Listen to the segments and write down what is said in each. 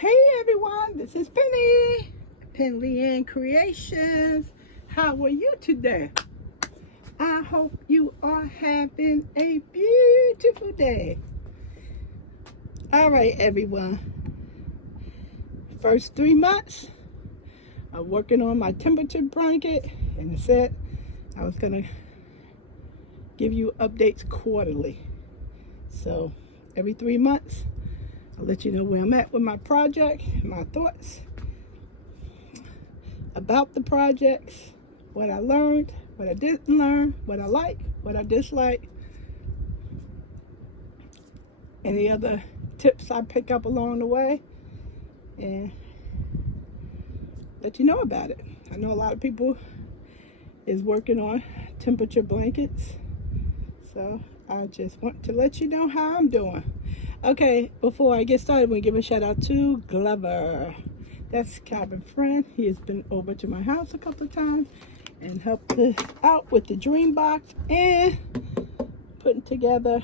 Hey everyone, this is Penny, Penley-Ann Creations. How are you today? I hope you are having a beautiful day. All right, everyone. First 3 months, I'm working on my temperature blanket, and I said I was gonna give you updates quarterly. So every 3 months, I'll let you know where I'm at with my project, my thoughts about the projects, what I learned, what I didn't learn, what I like, what I dislike, any other tips I pick up along the way, and let you know about it. I know a lot of people is working on temperature blankets, so I just want to let you know how I'm doing. Okay, before I get started, I'm going to give a shout out to Glover. That's Calvin's friend. He has been over to my house a couple of times and helped us out with the dream box and putting together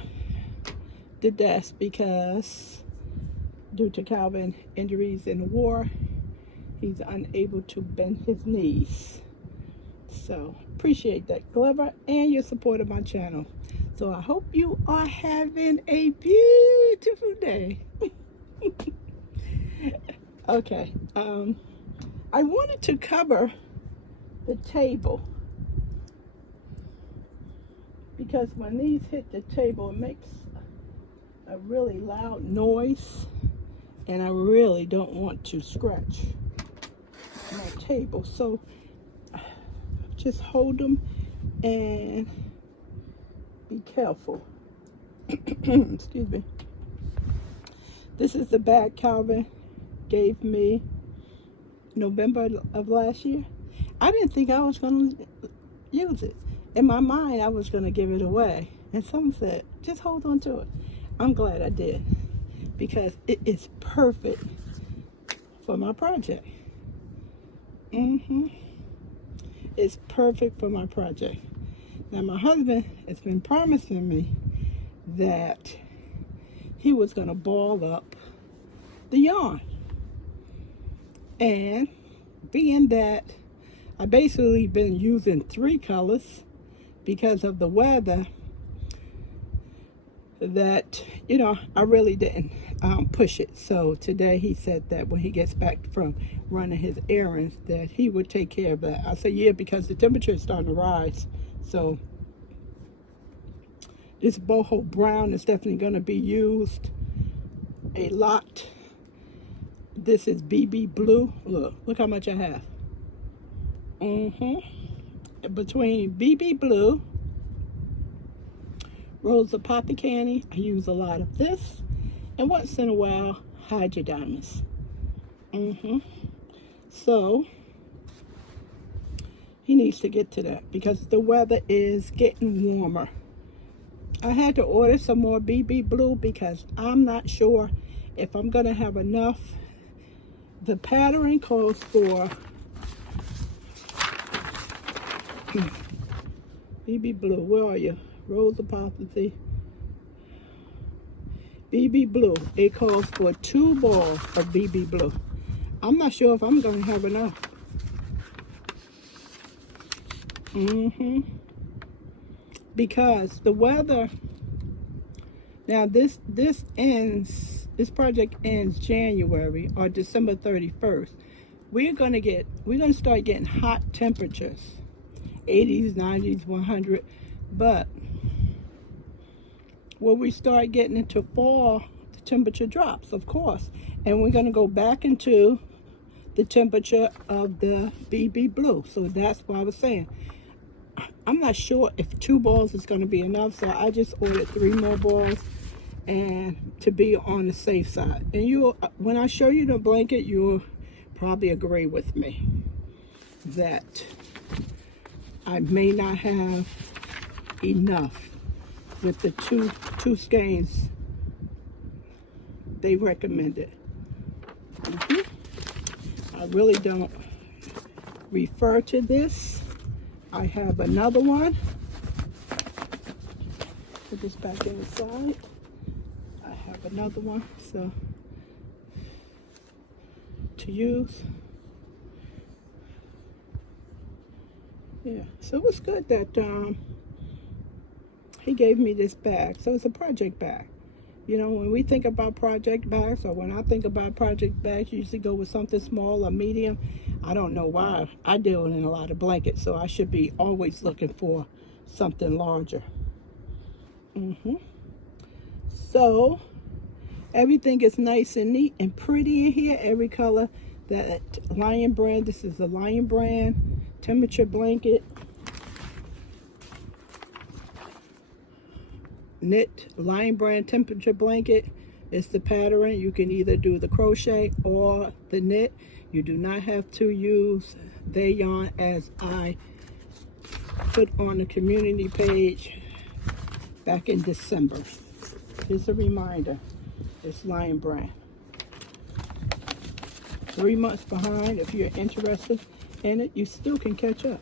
the desk, because due to Calvin injuries in the war, he's unable to bend his knees. So appreciate that, Glover, and your support of my channel. So I hope you are having a beautiful day. Okay, I wanted to cover the table, because when these hit the table, it makes a really loud noise, and I really don't want to scratch my table. So just hold them and be careful. Excuse me. This is the bag Calvin gave me November of last year. I didn't think I was going to use it. In my mind, I was going to give it away. And someone said, just hold on to it. I'm glad I did, because it is perfect for my project. It's perfect for my project. Now, my husband has been promising me that he was going to ball up the yarn. And being that I basically been using 3 colors because of the weather, that, I really didn't push it. So today he said that when he gets back from running his errands, that he would take care of that. I said, yeah, because the temperature is starting to rise. So this boho brown is definitely going to be used a lot. This is BB blue. Look how much I have. Between BB blue, Rose Apothecary, I use a lot of this, and once in a while, Hydra Diamonds. So he needs to get to that, because the weather is getting warmer. I had to order some more BB blue because I'm not sure if I'm going to have enough. The pattern calls for BB blue. Where are you? Rose Apothecary. BB blue. It calls for 2 balls of BB blue. I'm not sure if I'm going to have enough. Because the weather. Now this project ends January or December 31st. We're gonna start getting hot temperatures, 80s, 90s, 100. But when we start getting into fall, the temperature drops, of course, and we're gonna go back into the temperature of the BB blue. So that's why I was saying, I'm not sure if 2 balls is going to be enough, so I just ordered 3 more balls, and to be on the safe side. And when I show you the blanket, you'll probably agree with me that I may not have enough with the two skeins they recommended. I really don't refer to this. I have another one. Put this back in the side. I have another one. So to use. Yeah, so it was good that he gave me this bag. So it's a project bag. You know, when we think about project bags, or when I think about project bags, you usually go with something small or medium. I don't know why. I deal in a lot of blankets, so I should be always looking for something larger. So everything is nice and neat and pretty in here. Every color. That Lion brand. This is the Lion brand temperature blanket. Knit Lion brand temperature blanket. It's the pattern. You can either do the crochet or the knit. You do not have to use their yarn, as I put on the community page back in December. Just a reminder, it's Lion brand. 3 months behind. If you're interested in it, you still can catch up.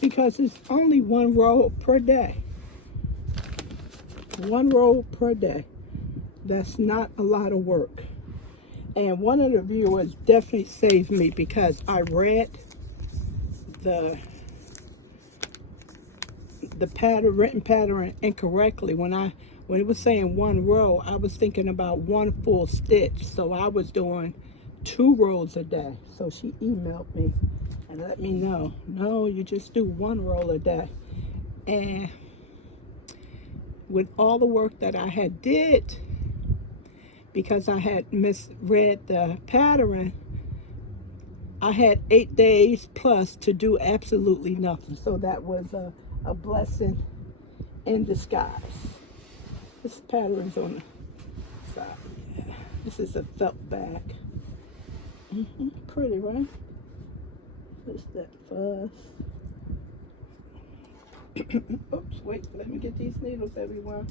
Because it's only 1 row per day. 1 row per day. That's not a lot of work. And one of the viewers definitely saved me because I read the pattern, written pattern incorrectly. When it was saying 1 row, I was thinking about 1 full stitch. So I was doing 2 rows a day. So she emailed me and let me know, no, you just do 1 row a day. And with all the work that I had did, because I had misread the pattern, I had 8 days plus to do absolutely nothing. So that was a blessing in disguise. This pattern's on the side. Yeah. This is a felt bag. Pretty, right? What's that fuzz? Oops, wait, let me get these needles, everyone.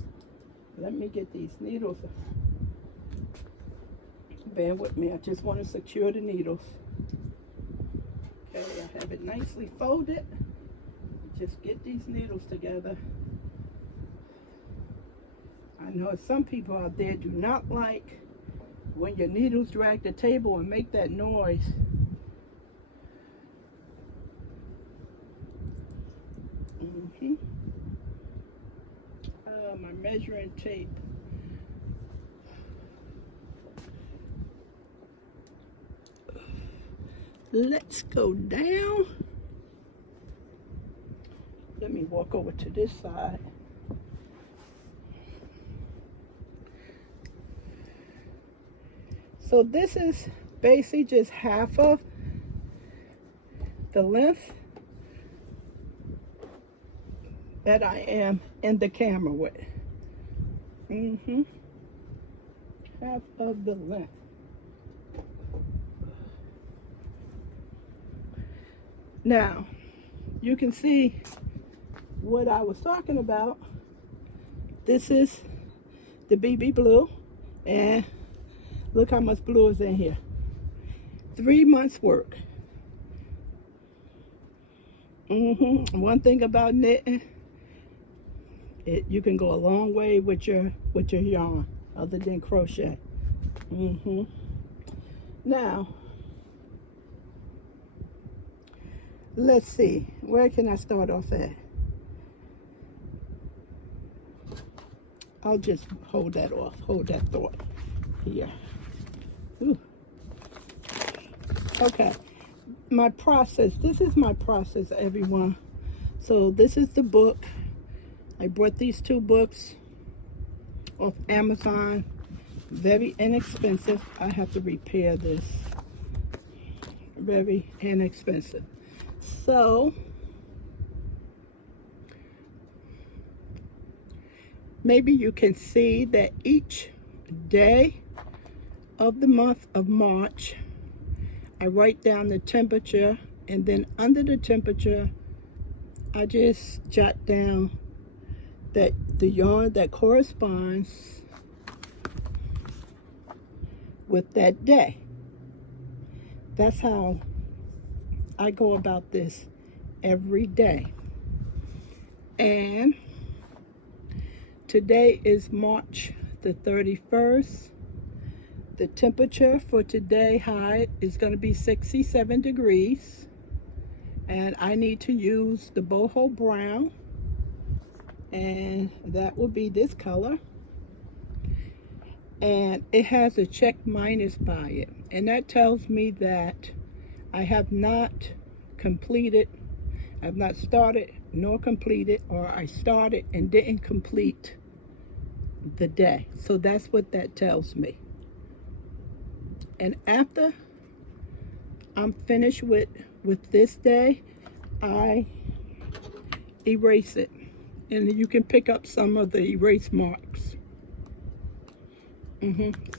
Let me get these needles. Bear with me, I just want to secure the needles. Okay, I have it nicely folded. Just get these needles together. I know some people out there do not like when your needles drag the table and make that noise. My measuring tape. Let's go down. Let me walk over to this side. So this is basically just half of the length that I am in the camera with. Half of the length. Now, you can see what I was talking about. This is the BB blue, and look how much blue is in here. 3 months work. One thing about knitting, you can go a long way with your yarn, other than crochet. Now, let's see, where can I start off at? I'll just hold that off, hold that thought here. Ooh. Okay, my process. This is my process, everyone. So this is the book. I bought these 2 books off Amazon. Very inexpensive. I have to repair this. Very inexpensive. So maybe you can see that each day of the month of March, I write down the temperature, and then under the temperature, I just jot down that the yarn that corresponds with that day. That's how I go about this every day. And today is March the 31st. The temperature for today high is going to be 67 degrees. And I need to use the boho brown. And that will be this color. And it has a check minus by it. And that tells me that I have not completed, I've not started nor completed, or I started and didn't complete the day. So that's what that tells me. And after I'm finished with this day, I erase it. And you can pick up some of the erase marks.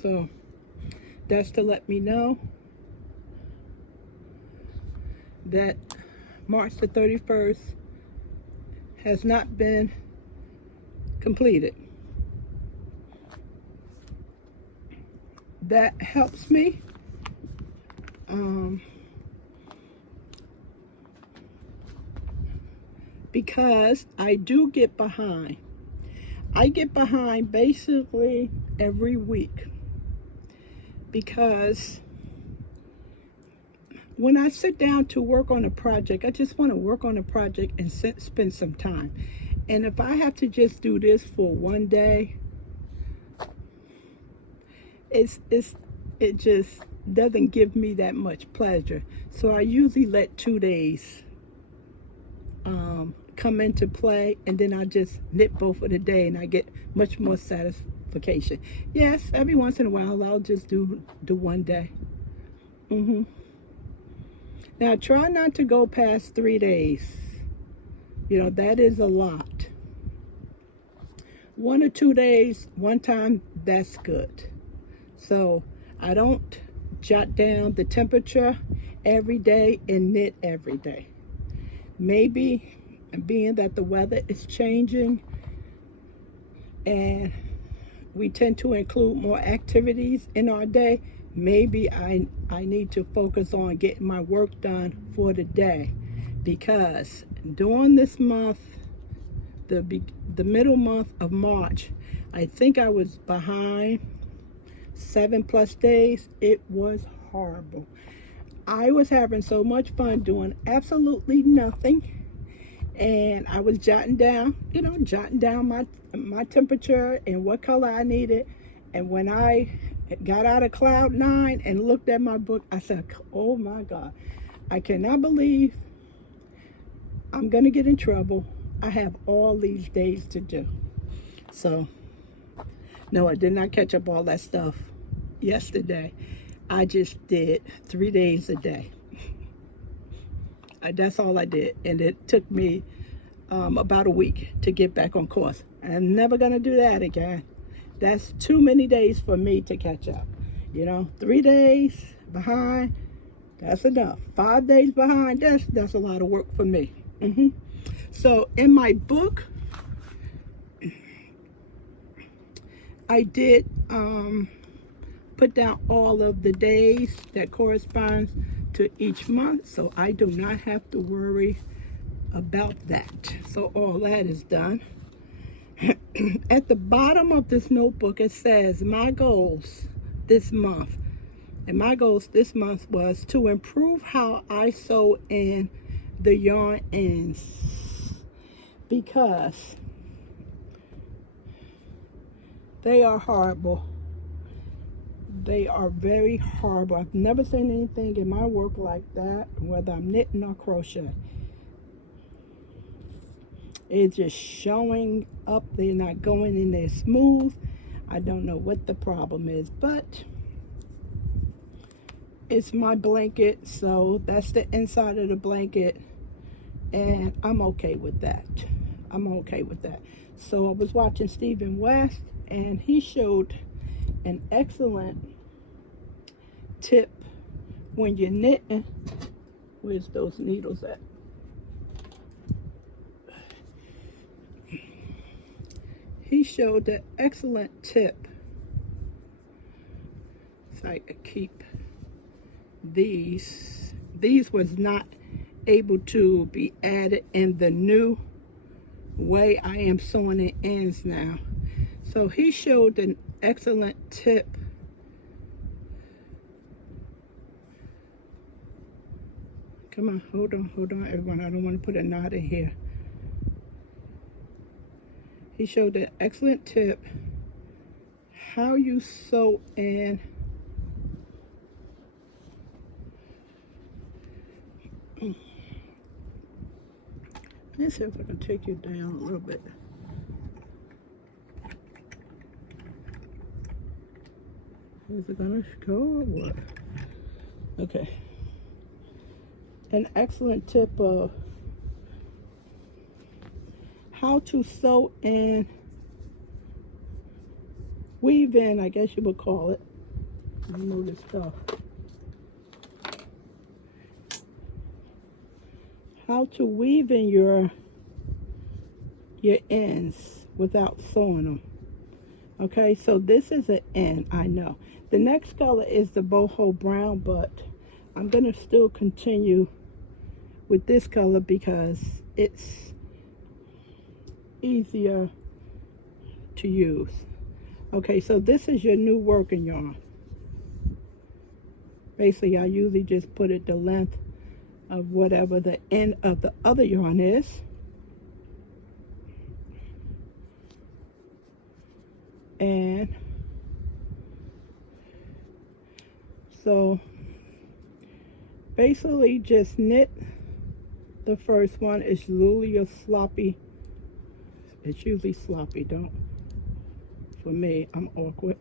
So that's to let me know that March the 31st has not been completed. That helps me because I do get behind. I get behind basically every week because when I sit down to work on a project, I just want to work on a project and spend some time. And if I have to just do this for one day, it just doesn't give me that much pleasure. So I usually let 2 days come into play, and then I just knit both of the day, and I get much more satisfaction. Yes, every once in a while I'll just do the one day. Now try not to go past 3 days. You know, that is a lot. 1 or 2 days, one time, that's good. So I don't jot down the temperature every day and knit every day. Maybe being that the weather is changing and we tend to include more activities in our day, maybe I need to focus on getting my work done for the day, because during this month, the middle month of March, I think I was behind 7+ days. It was horrible. I was having so much fun doing absolutely nothing, and I was jotting down my temperature and what color I needed. And when I got out of cloud 9 and looked at my book, I said, oh my God, I cannot believe I'm gonna get in trouble. I have all these days to do. So no, I did not catch up all that stuff yesterday. I just did 3 days a day. That's all I did, and it took me about a week to get back on course. I'm never gonna do that again. That's too many days for me to catch up. 3 days behind, that's enough. 5 days behind, that's a lot of work for me. So in my book, I did put down all of the days that corresponds to each month, so I do not have to worry about that. So all that is done. At the bottom of this notebook, it says my goals this month. And my goals this month was to improve how I sew in the yarn ends, because they are horrible. They are very horrible. I've never seen anything in my work like that, whether I'm knitting or crochet. It's just showing up. They're not going in there smooth. I don't know what the problem is, but it's my blanket, so that's the inside of the blanket, and I'm okay with that. So I was watching Stephen West, and he showed an excellent tip when you're knitting. Where's those needles at? He showed an excellent tip. So I could keep these. These was not able to be added in the new way I am sewing in ends now. So he showed an excellent tip Come on, hold on, everyone. I don't want to put a knot in here. He showed an excellent tip how you sew in let's see if I can take you down a little bit. Is it gonna go or what? Okay. An excellent tip of how to sew in, weave in, I guess you would call it. Let me move this stuff. How to weave in your ends without sewing them. Okay, so this is an end, I know. The next color is the boho brown, but I'm gonna still continue with this color because it's easier to use. Okay, so this is your new working yarn. Basically, I usually just put it the length of whatever the end of the other yarn is. And so basically just knit the first one. It's usually a sloppy, it's usually sloppy, don't, for me, I'm awkward.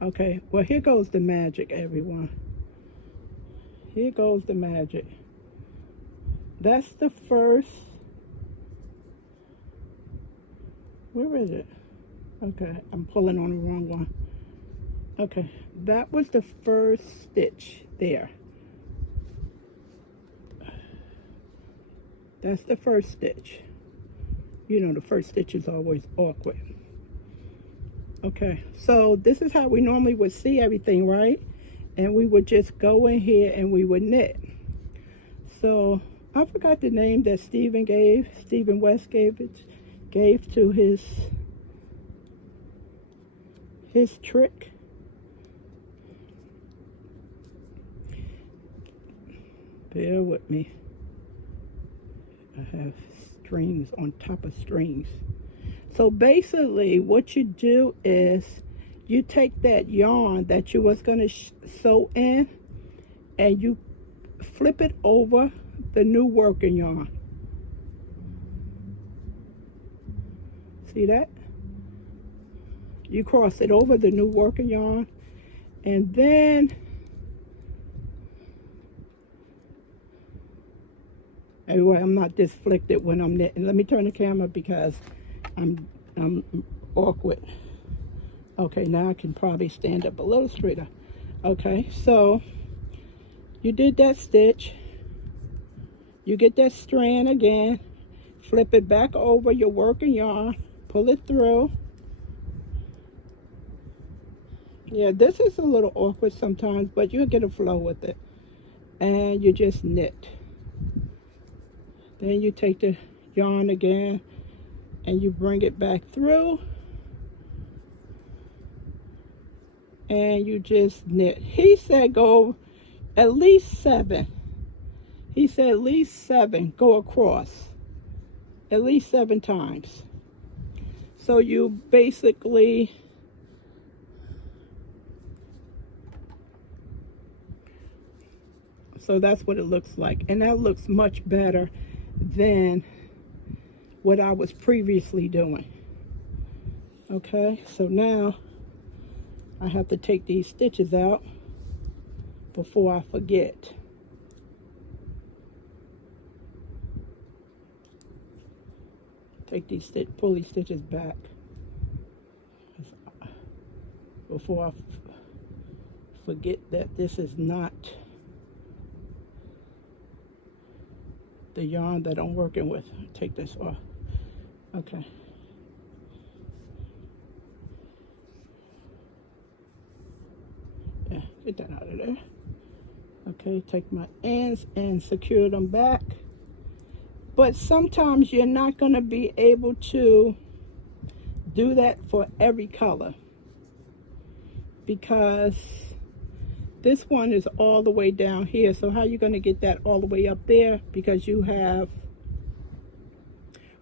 Okay, well here goes the magic, everyone. Here goes the magic. That's the first, where is it? Okay, I'm pulling on the wrong one. Okay, that was the first stitch there. That's the first stitch. You know, the first stitch is always awkward. Okay, so this is how we normally would see everything, right? And we would just go in here and we would knit. So I forgot the name that Stephen West gave to his trick. Bear with me. I have strings on top of strings. So basically what you do is you take that yarn that you was going to sew in and you flip it over the new working yarn. See that? You cross it over the new working yarn, and then anyway, I'm not this flicked when I'm knitting. Let me turn the camera because I'm awkward. Okay, now I can probably stand up a little straighter. Okay, so you did that stitch. You get that strand again, flip it back over your working yarn, pull it through. Yeah, this is a little awkward sometimes, but you'll get a flow with it. And you just knit. Then you take the yarn again and you bring it back through. And you just knit. He said go at least 7. He said at least 7 go across. At least 7 times. So you basically so that's what it looks like. And that looks much better than what I was previously doing. Okay, so now I have to take these stitches out before I forget. Take these pull these stitches back before I forget that this is not the yarn that I'm working with. Take this off. Okay. Yeah, get that out of there. Okay, take my ends and secure them back. But sometimes you're not going to be able to do that for every color because This one is all the way down here. So how you going to get that all the way up there? Because you have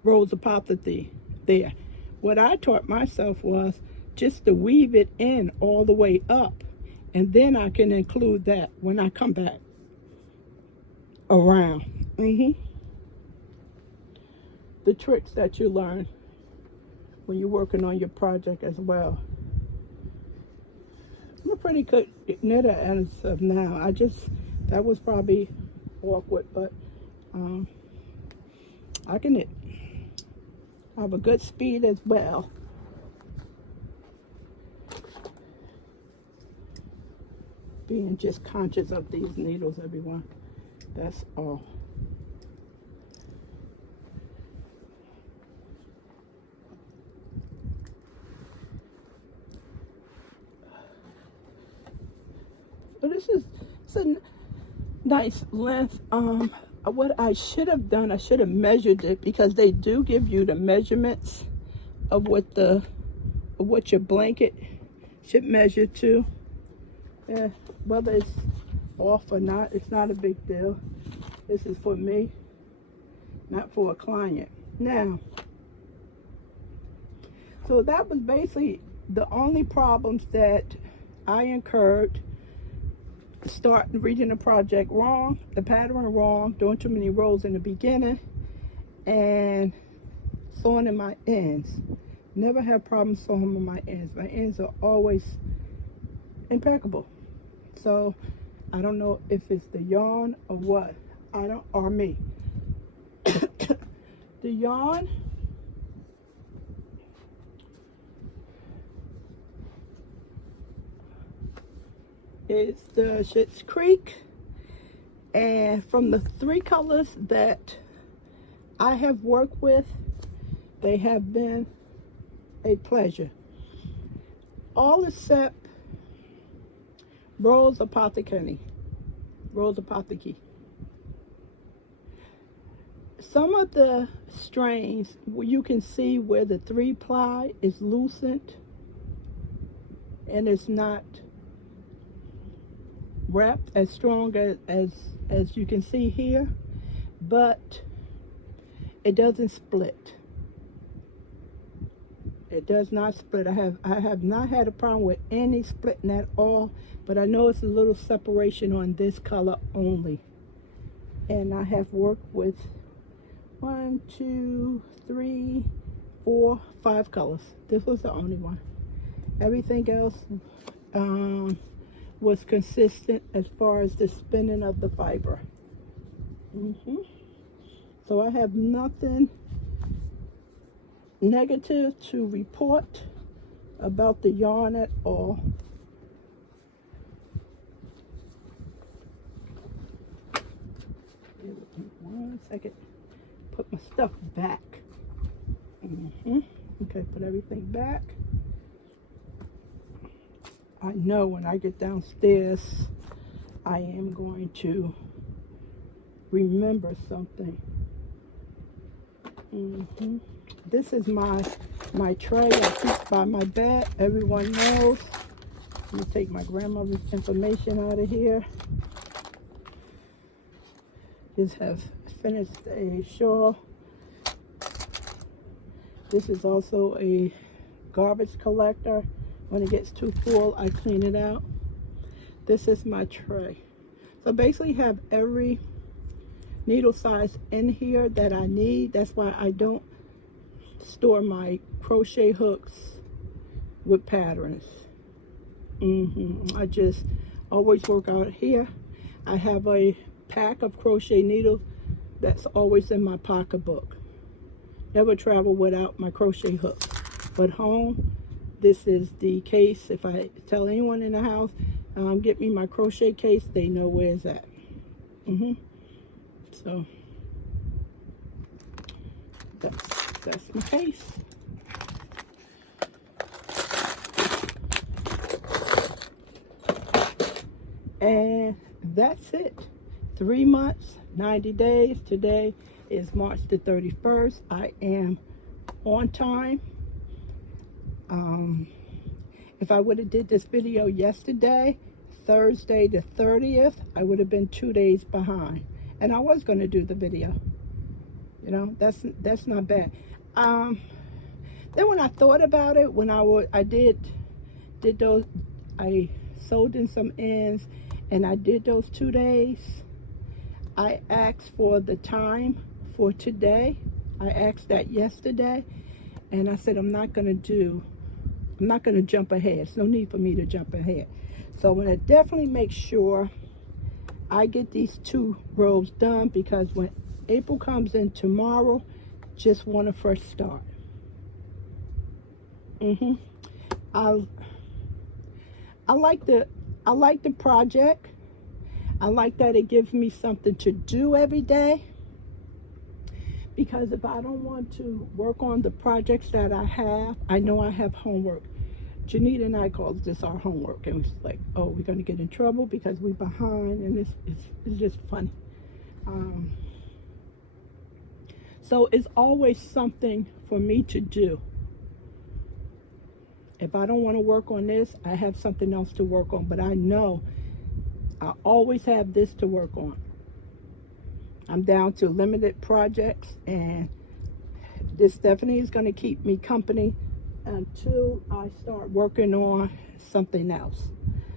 rows of poplite there. What I taught myself was just to weave it in all the way up, and then I can include that when I come back around. The tricks that you learn when you're working on your project as well. I'm a pretty good knitter as of now. That was probably awkward, but I can knit. I have a good speed as well. Being just conscious of these needles, everyone. That's all. So this is a nice length. What I should have done, I should have measured it, because they do give you the measurements of what your blanket should measure to. Yeah, whether it's off or not, it's not a big deal. This is for me, not for a client. Now, so that was basically the only problems that I incurred. Starting reading the project wrong, the pattern wrong, doing too many rows in the beginning, and sewing in my ends. Never have problems sewing in my ends. My ends are always impeccable. So I don't know if it's the yarn or what. Or me. The yarn is the Schitt's Creek, and from the 3 colors that I have worked with, they have been a pleasure. All except Rose Apothecary. Some of the strains, you can see where the 3-ply is loosened and it's not wrapped as strong as you can see here, but it doesn't split. It does not split. I have not had a problem with any splitting at all, but I know it's a little separation on this color only. And I have worked with 1, 2, 3, 4, 5 colors. This was the only one. Everything else was consistent as far as the spinning of the fiber. So I have nothing negative to report about the yarn at all. Give me 1 second. Put my stuff back. Okay, put everything back. I know when I get downstairs, I am going to remember something. This is my tray I keep by my bed. Everyone knows. Let me take my grandmother's information out of here. Just have finished a shawl. This is also a garbage collector. When it gets too full, I clean it out. This is my tray. So basically have every needle size in here that I need. That's why I don't store my crochet hooks with patterns. I just always work out here. I have a pack of crochet needles that's always in my pocketbook. Never travel without my crochet hooks. But home, this is the case. If I tell anyone in the house, get me my crochet case, they know where it's at. So that's my case. And that's it. 3 months, 90 days. Today is March the 31st. I am on time. If I would have did this video yesterday, Thursday the 30th, I would have been 2 days behind. And I was going to do the video. You know, that's not bad. Then when I thought about it, when I did those, I sewed in some ends and I did those 2 days. I asked for the time for today. I asked that yesterday, and I said I'm not gonna jump ahead. There's no need for me to jump ahead. So I'm gonna definitely make sure I get these 2 rows done, because when April comes in tomorrow, just want to first start. I like the project. I like that it gives me something to do every day, because if I don't want to work on the projects that I know I have homework. Janita and I call this our homework, and it's like, oh, we're going to get in trouble because we're behind, and it's just funny. So it's always something for me to do. If I don't want to work on this, I have something else to work on, but I know I always have this to work on. I'm down to limited projects, and this definitely is going to keep me company until I start working on something else.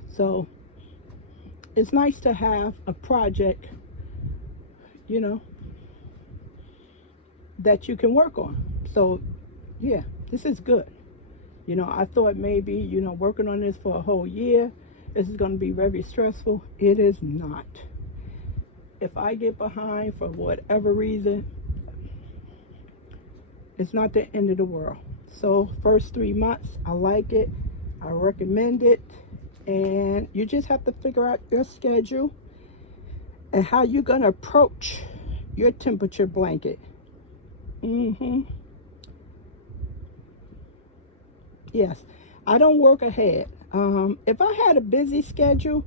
So it's nice to have a project, you know, that you can work on. So yeah, this is good. You know, I thought maybe, you know, working on this for a whole year, this is going to be very stressful. It is not. If I get behind for whatever reason, it's not the end of the world. So first 3 months, I like it. I recommend it. And you just have to figure out your schedule and how you're going to approach your temperature blanket. Yes, I don't work ahead. If I had a busy schedule,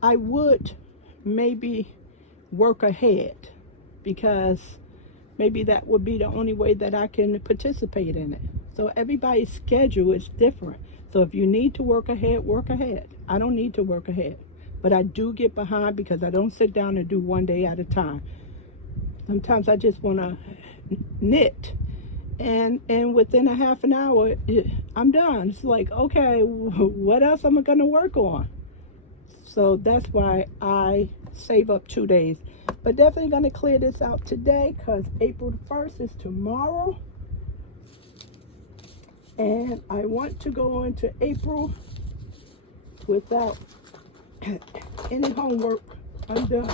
I would maybe work ahead, because maybe that would be the only way that I can participate in it. So everybody's schedule is different. So if you need to work ahead, work ahead. I don't need to work ahead, but I do get behind because I don't sit down and do one day at a time. Sometimes I just want to knit, and within a half an hour, I'm done. It's like, okay, what else am I going to work on? So that's why I save up 2 days. But definitely going to clear this out today, because April the 1st is tomorrow. And I want to go into April without any homework undone.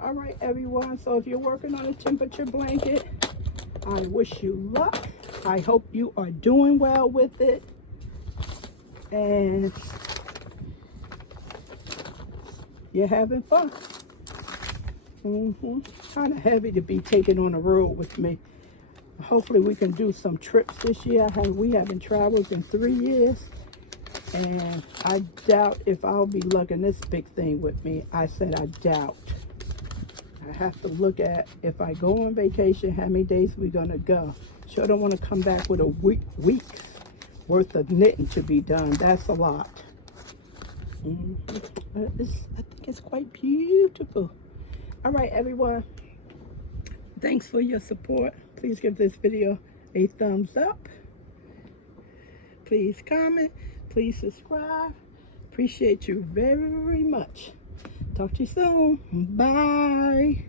All right, everyone. So if you're working on a temperature blanket, I wish you luck. I hope you are doing well with it. And you're having fun. Kind of heavy to be taken on the road with me. Hopefully we can do some trips this year. We haven't traveled in 3 years. And I doubt if I'll be lugging this big thing with me. I said I doubt. I have to look at, if I go on vacation, how many days we're going to go. Sure don't want to come back with a week's worth of knitting to be done. That's a lot. I think it's quite beautiful. All right, everyone. Thanks for your support. Please give this video a thumbs up. Please comment. Please subscribe. Appreciate you very, very much. Talk to you soon. Bye.